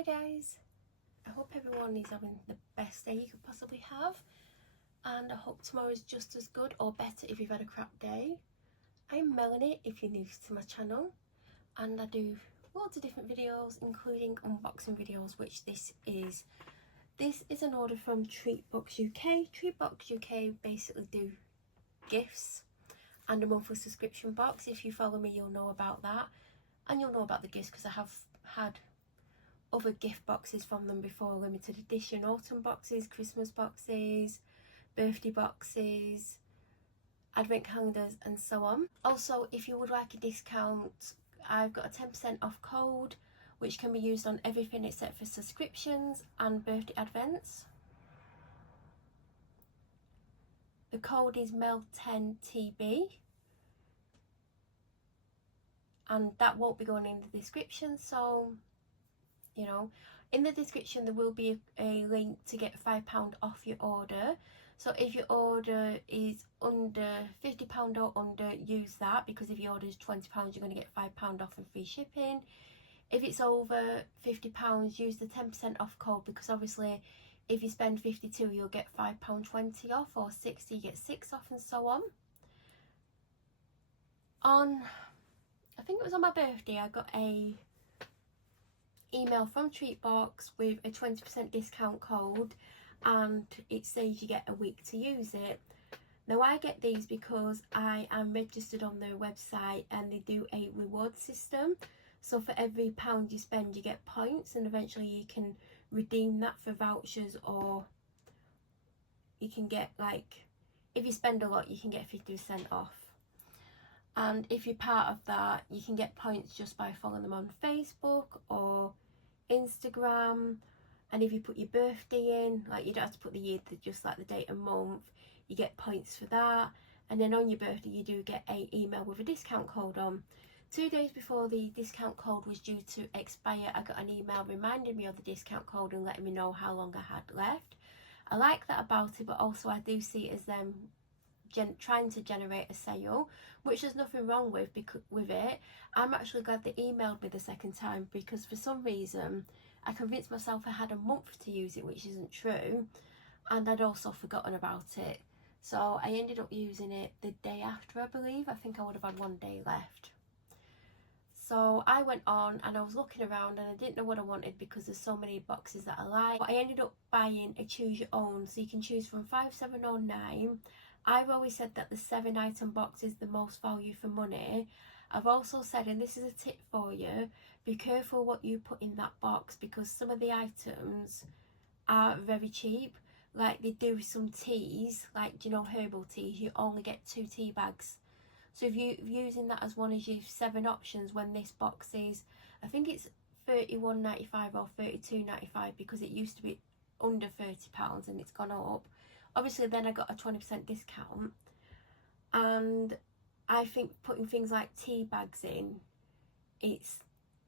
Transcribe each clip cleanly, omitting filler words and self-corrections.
Hi guys, I hope everyone is having the best day you could possibly have, and I hope tomorrow is just as good or better if you've had a crap day. I'm Melanie if you're new to my channel, and I do loads of different videos including unboxing videos, which this is an order from TreatBox UK. TreatBox UK basically do gifts and a monthly subscription box. If you follow me you'll know about that, and you'll know about the gifts because I have had other gift boxes from them before, limited edition autumn boxes, Christmas boxes, birthday boxes, advent calendars and so on. Also, if you would like a discount, I've got a 10% off code which can be used on everything except for subscriptions and birthday advents. The code is MEL10TB, and that won't be going in the description, so you know, in the description there will be a link to get £5 off your order. So if your order is under £50 or under, use that, because if your order is £20 you're going to get £5 off and free shipping. If it's over £50 use the 10% off code, because obviously if you spend £52 you'll get £5.20 off, or £60 you get £6 off, and so on. I think it was on my birthday, I got a email from TreatBox with a 20% discount code, and it says you get a week to use it. Now I get these because I am registered on their website and they do a reward system. So for every £1 you spend you get points, and eventually you can redeem that for vouchers, or you can get, like, if you spend a lot you can get 50% off. And if you're part of that you can get points just by following them on Facebook or Instagram. And if you put your birthday in, like, you don't have to put the year, just like the date and month, you get points for that. And then on your birthday you do get an email with a discount code on. 2 days before the discount code was due to expire, I got an email reminding me of the discount code and letting me know how long I had left. I like that about it, but also I do see it as them trying to generate a sale, which there's nothing wrong with it. I'm actually glad they emailed me the second time, because for some reason I convinced myself I had a month to use it, which isn't true, and I'd also forgotten about it. So I ended up using it the day after, I believe. I think I would have had 1 day left. So I went on and I was looking around and I didn't know what I wanted because there's so many boxes that I like. But I ended up buying a choose your own, so you can choose from 5, 7 or 9. I've always said that the 7 item box is the most value for money. I've also said, and this is a tip for you, be careful what you put in that box, because some of the items are very cheap. Like, they do some teas, like, do you know, herbal teas, you only get 2 tea bags. So if you're using that as one of your 7 options, when this box is, I think it's £31.95 or £32.95, because it used to be under £30 and it's gone up. Obviously then I got a 20% discount, and I think putting things like tea bags in, it's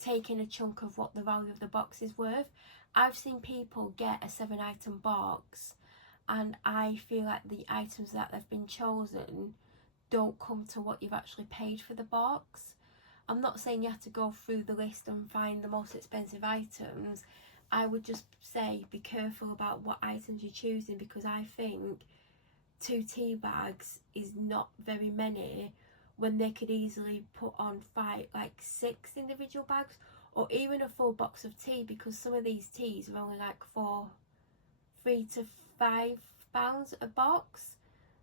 taking a chunk of what the value of the box is worth. I've seen people get a 7 item box and I feel like the items that have been chosen don't come to what you've actually paid for the box. I'm not saying you have to go through the list and find the most expensive items. I would just say be careful about what items you're choosing, because I think 2 tea bags is not very many when they could easily put on 5, like 6 individual bags, or even a full box of tea, because some of these teas are only like £3 to £5 a box.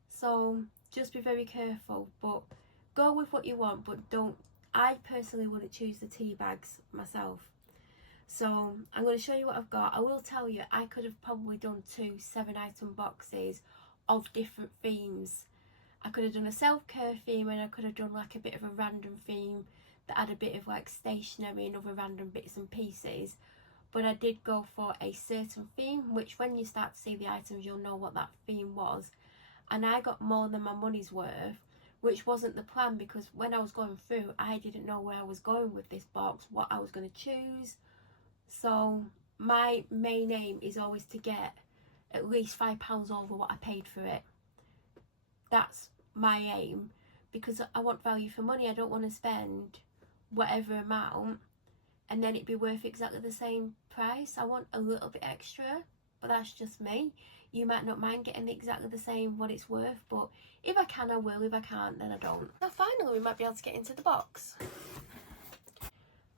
So just be very careful, but go with what you want, but don't, I personally wouldn't choose the tea bags myself. So I'm going to show you what I've got. I will tell you, I could have probably done 2 7 item boxes of different themes. I could have done a self-care theme, and I could have done like a bit of a random theme that had a bit of like stationery and other random bits and pieces. But I did go for a certain theme, which when you start to see the items you'll know what that theme was. And I got more than my money's worth, which wasn't the plan, because when I was going through I didn't know where I was going with this box, what I was going to choose. So my main aim is always to get at least £5 over what I paid for it. That's my aim, because I want value for money. I don't want to spend whatever amount and then it'd be worth exactly the same price. I want a little bit extra, but that's just me. You might not mind getting exactly the same what it's worth, but if I can I will, if I can't then I don't. Now finally we might be able to get into the box.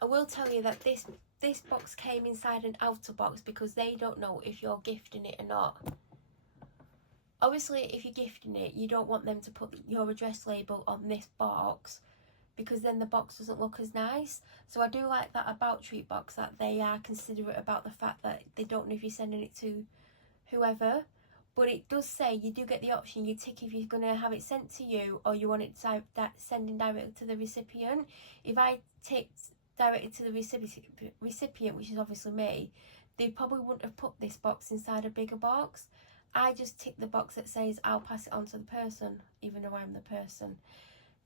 I will tell you that this box came inside an outer box because they don't know if you're gifting it or not. Obviously if you're gifting it, you don't want them to put your address label on this box, because then the box doesn't look as nice. So I do like that about TreatBox, that they are considerate about the fact that they don't know if you're sending it to whoever. But it does say you do get the option, you tick if you're going to have it sent to you or you want it sending directly to the recipient. If I ticked directly to the recipient, which is obviously me, they probably wouldn't have put this box inside a bigger box. I just tick the box that says I'll pass it on to the person, even though I'm the person.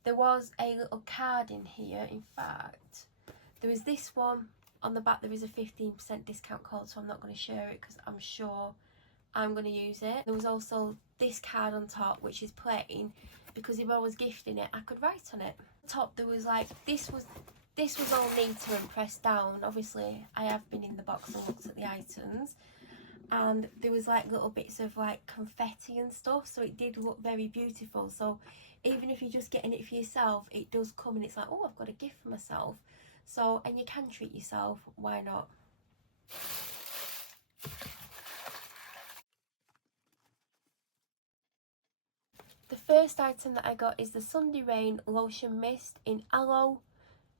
There was a little card in here. In fact, there is this one on the back. There is a 15% discount code, so I'm not going to share it because I'm sure I'm going to use it. There was also this card on top, which is plain, because if I was gifting it I could write on it. On top there was like, this was all neater and pressed down. Obviously I have been in the box and looked at the items, and there was like little bits of like confetti and stuff, so it did look very beautiful. So even if you're just getting it for yourself, it does come and it's like, oh, I've got a gift for myself. So, and you can treat yourself, why not? The first item that I got is the Sunday Rain Lotion Mist in aloe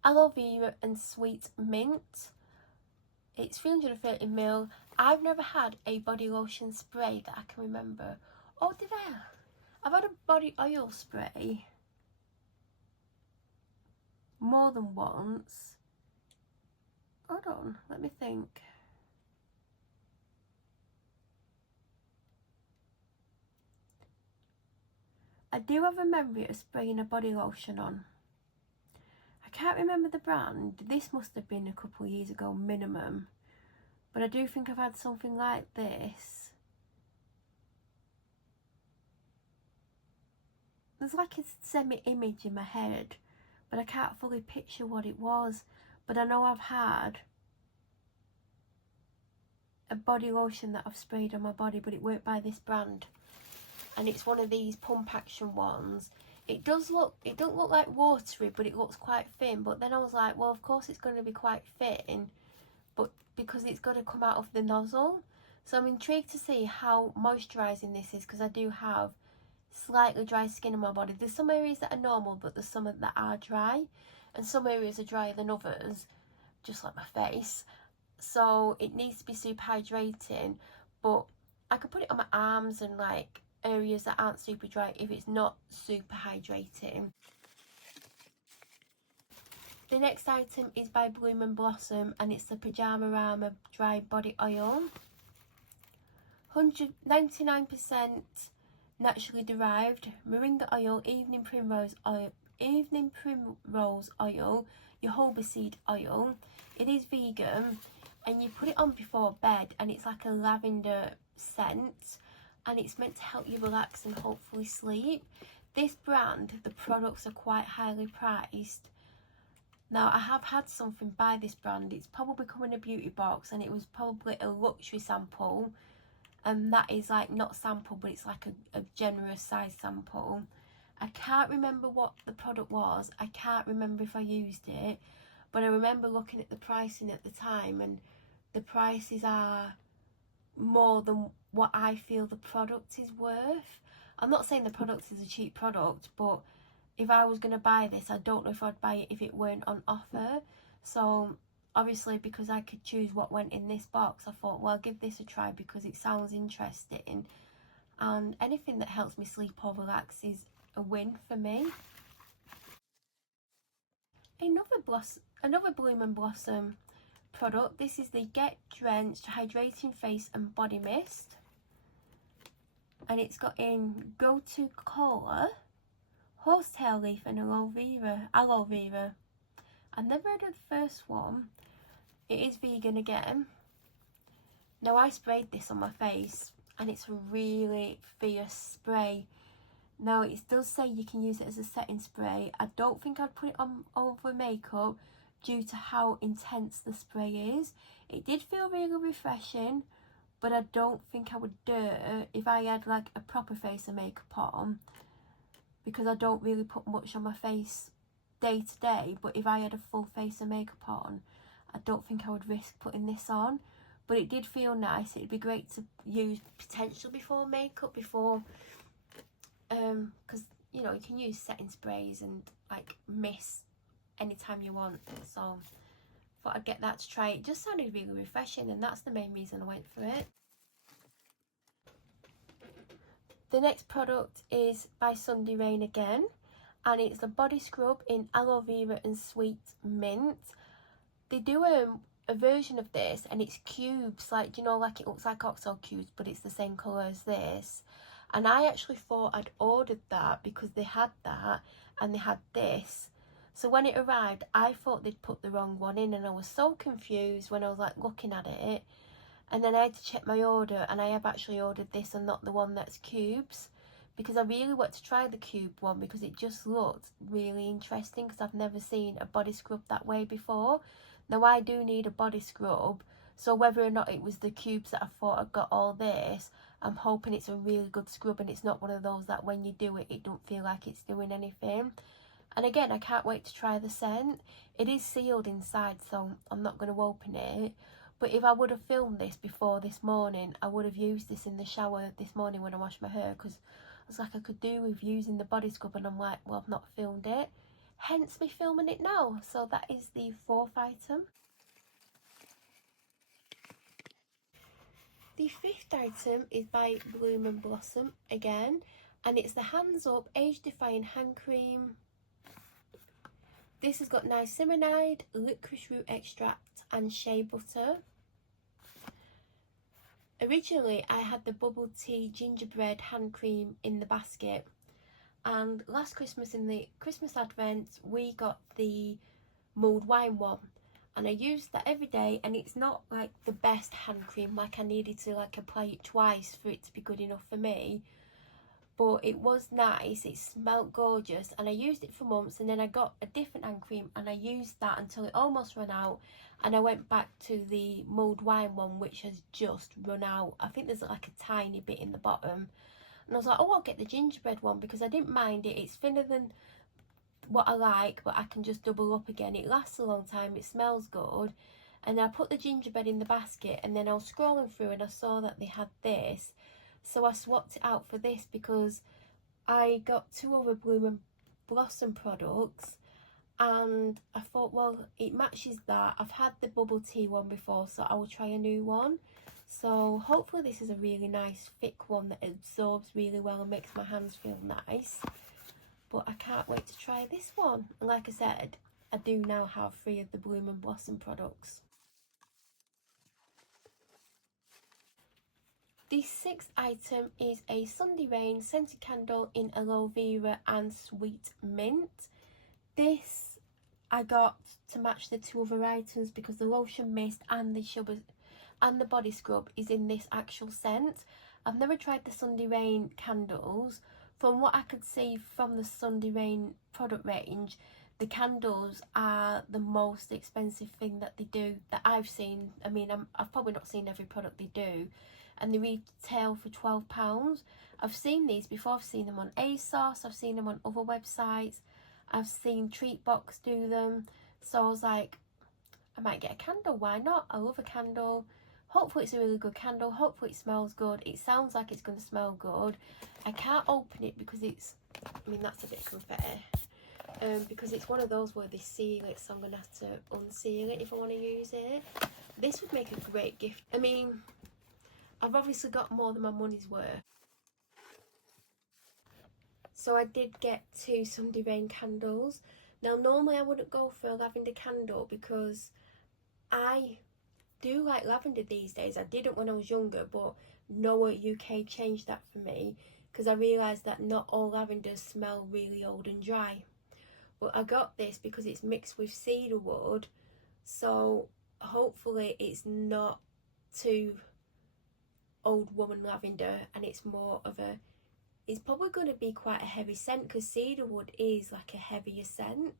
vera and sweet mint. It's 330ml. I've never had a body lotion spray that I can remember. Oh, did I? I've had a body oil spray more than once. Hold on, let me think. I do have a memory of spraying a body lotion on. I can't remember the brand. This must have been a couple of years ago minimum. But I do think I've had something like this. There's like a semi-image in my head, but I can't fully picture what it was. But I know I've had a body lotion that I've sprayed on my body, but it weren't by this brand. And it's one of these pump action ones. It don't look like watery, but it looks quite thin. But then I was like, well, of course it's going to be quite thin, but because it's got to come out of the nozzle. So I'm intrigued to see how moisturising this is, because I do have slightly dry skin on my body. There's some areas that are normal, but there's some that are dry, and some areas are drier than others, just like my face. So it needs to be super hydrating, but I could put it on my arms and like areas that aren't super dry if it's not super hydrating. The next item is by Bloom and Blossom, and it's the Pajama Rama Dry Body Oil. 99% naturally derived moringa oil, evening primrose oil, jojoba seed oil. It is vegan, and you put it on before bed, and it's like a lavender scent, and it's meant to help you relax and hopefully sleep. This brand, the products are quite highly priced. Now I have had something by this brand. It's probably come in a beauty box, and it was probably a luxury sample, and that is like not sample, but it's like a generous size sample. I can't remember what the product was. I can't remember if I used it, but I remember looking at the pricing at the time, and the prices are more than what I feel the product is worth. I'm not saying the product is a cheap product, but if I was going to buy this, I don't know if I'd buy it if it weren't on offer. So obviously, because I could choose what went in this box, I thought, well, I'll give this a try because it sounds interesting, and anything that helps me sleep or relax is a win for me. Another Bloom and Blossom product. This is the Get Drenched Hydrating Face and Body Mist, and it's got in go-to cola, horsetail leaf, and aloe vera. I've never heard of the first one. It is vegan again. Now I sprayed this on my face, and it's a really fierce spray. Now it does say you can use it as a setting spray. I don't think I'd put it on over makeup, due to how intense the spray is. It did feel really refreshing, but I don't think I would do it if I had like a proper face of makeup on, because I don't really put much on my face day to day. But if I had a full face of makeup on, I don't think I would risk putting this on. But it did feel nice. It'd be great to use potentially before makeup, because you know, you can use setting sprays and like mist anytime you want. So thought I'd get that to try. It just sounded really refreshing, and that's the main reason I went for it. The next product is by Sunday Rain again, and it's a body scrub in aloe vera and sweet mint. They do a version of this, and it's cubes, like, you know, like it looks like oxo cubes, but it's the same colour as this. And I actually thought I'd ordered that because they had that and they had this. So when it arrived, I thought they'd put the wrong one in, and I was so confused when I was like looking at it. And then I had to check my order, and I have actually ordered this and not the one that's cubes, because I really want to try the cube one because it just looked really interesting, because I've never seen a body scrub that way before. Now I do need a body scrub, so whether or not it was the cubes that I thought I got all this, I'm hoping it's a really good scrub and it's not one of those that when you do it, it don't feel like it's doing anything. And again, I can't wait to try the scent. It is sealed inside, so I'm not going to open it. But if I would have filmed this before this morning, I would have used this in the shower this morning when I washed my hair, because I was like, I could do with using the body scrub, and I'm like, well, I've not filmed it. Hence me filming it now. So that is the fourth item. The fifth item is by Bloom and Blossom again, and it's the Hands Up Age Defying Hand Cream. This has got niacinamide, licorice root extract and shea butter. Originally I had the bubble tea gingerbread hand cream in the basket, and last Christmas in the Christmas Advent we got the mulled wine one, and I used that every day, and it's not like the best hand cream, like I needed to like apply it twice for it to be good enough for me, but it was nice, it smelled gorgeous, and I used it for months. And then I got a different hand cream and I used that until it almost ran out, and I went back to the mulled wine one, which has just run out. I think there's like a tiny bit in the bottom, and I was like, oh, I'll get the gingerbread one because I didn't mind it. It's thinner than what I like, but I can just double up again. It lasts a long time, it smells good. And I put the gingerbread in the basket, and then I was scrolling through and I saw that they had this, so I swapped it out for this because I got two other Bloom and Blossom products, and I thought, well, it matches that. I've had the bubble tea one before, so I will try a new one. So hopefully this is a really nice thick one that absorbs really well and makes my hands feel nice. But I can't wait to try this one. And like I said, I do now have 3 of the Bloom and Blossom products. The sixth item is a Sunday Rain scented candle in aloe vera and sweet mint. This I got to match the 2 other items because the lotion mist and the body scrub is in this actual scent. I've never tried the Sunday Rain candles. From what I could see from the Sunday Rain product range, the candles are the most expensive thing that they do that I've seen. I mean, I've probably not seen every product they do, and they retail for £12. I've seen these before. I've seen them on ASOS, I've seen them on other websites, I've seen TreatBox do them. So I was like, I might get a candle, why not? I love a candle. Hopefully it's a really good candle, hopefully it smells good. It sounds like it's going to smell good. I can't open it because it's, I mean, that's a bit of confetti, because it's one of those where they seal it, so I'm going to have to unseal it if I want to use it. This would make a great gift. I mean, I've obviously got more than my money's worth. So I did get 2 Sunday Rain candles. Now normally I wouldn't go for a lavender candle because I do like lavender these days. I didn't when I was younger, but Noah UK changed that for me because I realised that not all lavenders smell really old and dry. But I got this because it's mixed with cedarwood, so hopefully it's not too old woman lavender, and it's more of a, it's probably going to be quite a heavy scent because cedarwood is like a heavier scent.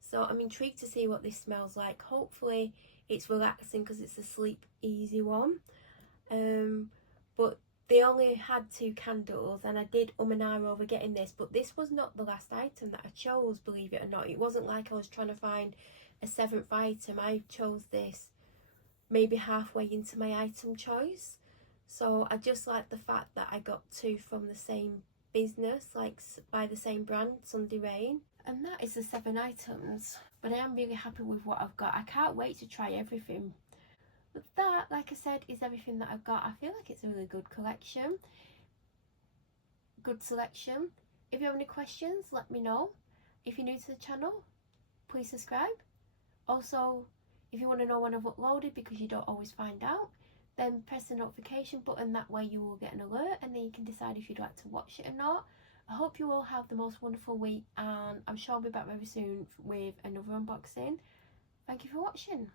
So I'm intrigued to see what this smells like. Hopefully it's relaxing because it's a sleep easy one. But they only had 2 candles, and I did and ah over getting this, but this was not the last item that I chose, believe it or not. It wasn't like I was trying to find a 7th item. I chose this maybe halfway into my item choice. So I just like the fact that I got 2 from the same business, like by the same brand, Sunday Rain. And that is the 7 items, but I am really happy with what I've got. I can't wait to try everything. But that, like I said, is everything that I've got. I feel like it's a really good collection, good selection. If you have any questions, let me know. If you're new to the channel, please subscribe. Also, if you want to know when I've uploaded, because you don't always find out, then press the notification button. That way you will get an alert, and then you can decide if you'd like to watch it or not. I hope you all have the most wonderful week, and I'm sure I'll be back very soon with another unboxing. Thank you for watching.